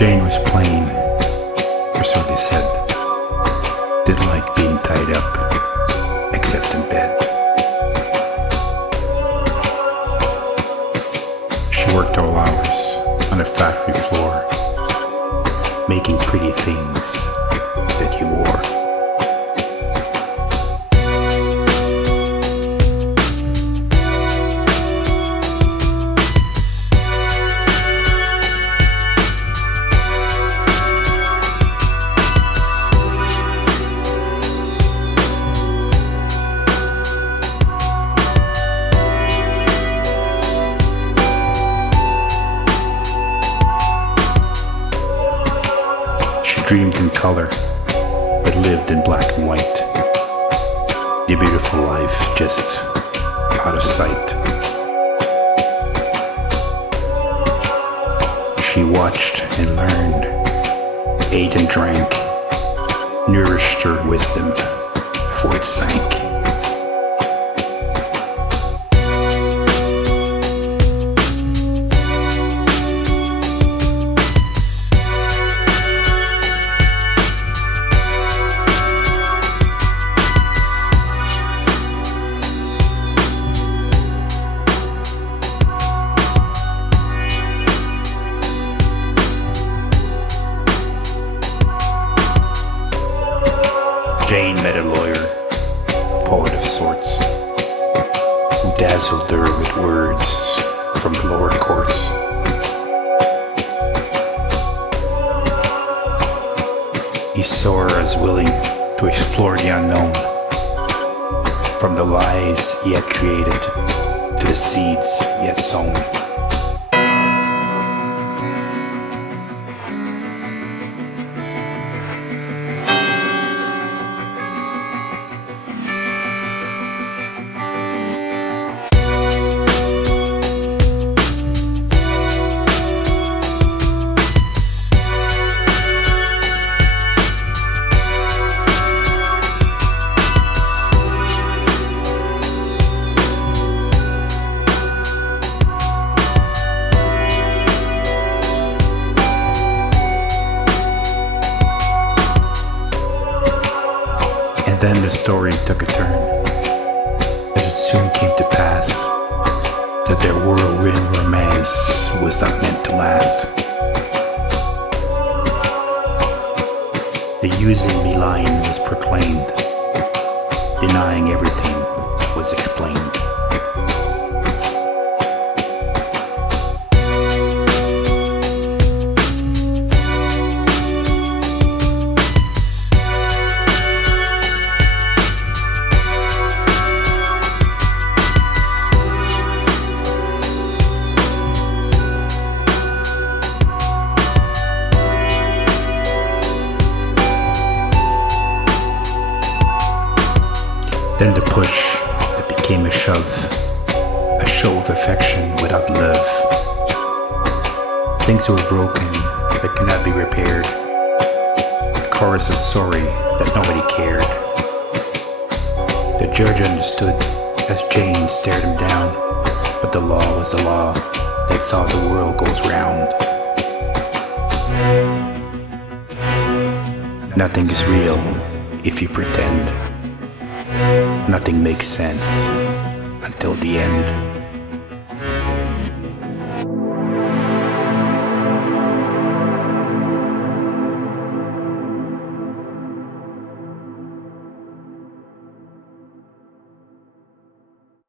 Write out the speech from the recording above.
Jane was plain, or so they said. Didn't like being tied up, except in bed. She worked all hours on a factory floor, making pretty things that you wore. Dreamed in color, but lived in black and white. A beautiful life just out of sight. She watched and learned, ate and drank, nourished her wisdom before it sank. Jane met a lawyer, a poet of sorts, who dazzled her with words from the lower courts. He saw her as willing to explore the unknown, from the lies he had created to the seeds he had sown. And then the story took a turn, as it soon came to pass that their whirlwind romance was not meant to last. The using me line was proclaimed, denying everything was explained. Then the push that became a shove, a show of affection without love. Things were broken that could not be repaired, a chorus of sorry that nobody cared. The judge understood as Jane stared him down, but the law was the law, that's how the world goes round. Nothing is real if you pretend. Nothing makes sense until the end.